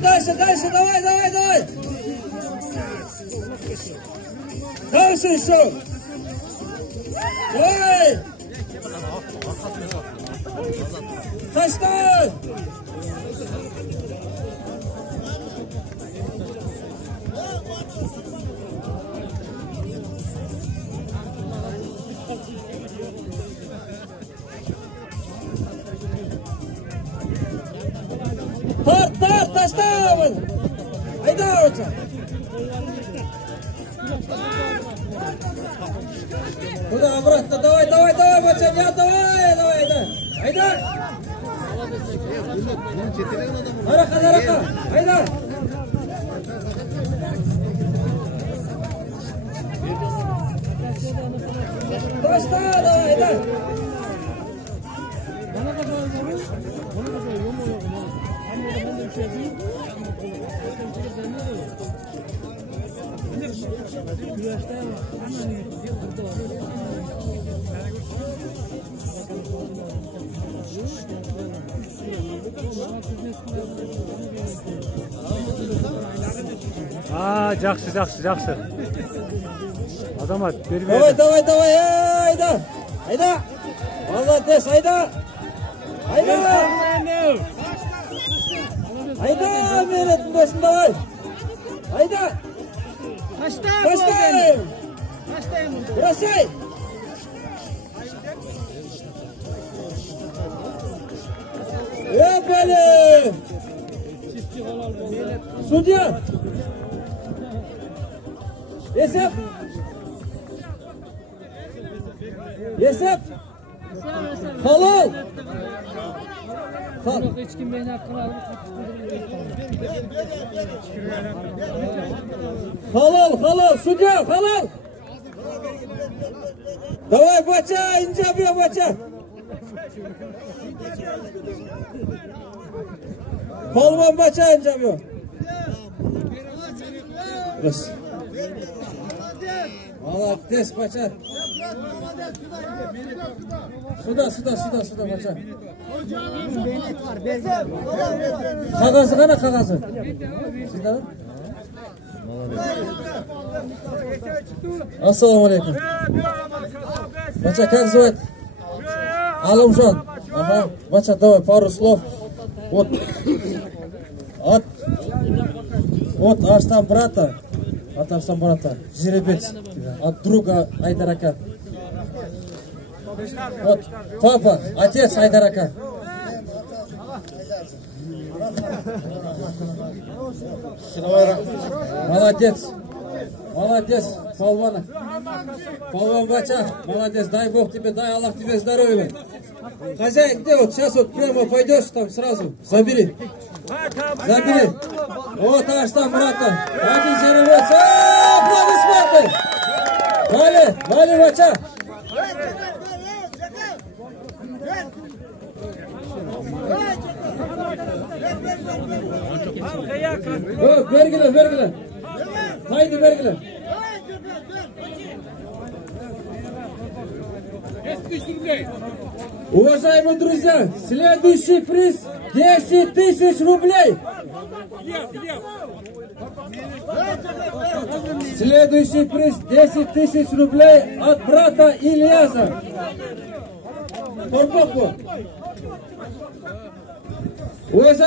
Дальше, давай. Дальше еще. Давай. Таштай. Тарт, таштай. Айда уже. Куда обратно? Давай, бачан, давай. Айда. Арака. Айда. Ташта, давай, айда. Жақсы. Азамат, бермейді. Давай, айда. Молодец, айда. Айда, мені тыңдасын, давай. Айда. Таштай. Бросай. Блин. Судья. Есеп. Halal. Halal. Судья, halal. Давай, бача, инжа бьё, бача. Полван бача, инжа бьё. Раз. Молодец, бача. Сюда, бача. Қағазы қана, қағазы. Сюда. Ассаламу алейкум. Бача, как звать? Алымжан. Ага, бача, давай пару слов. Вот Аштан брата, жеребец, от друга Айдарака. Вот папа, отец Айдарака. Молодец, Полван бача, молодец, дай Бог тебе, дай Аллах тебе здоровья. Хозяин, где вот, сейчас вот прямо пойдешь там сразу, забери. Вот Аштан брата, один жеребец, аплодисменты. Вали, бача. Бергіле. Haydi бергіле. Уважаемые друзья, следующий приз 10 тысяч рублей. Следующий приз 10 тысяч рублей от брата Ильяза. Торпоку.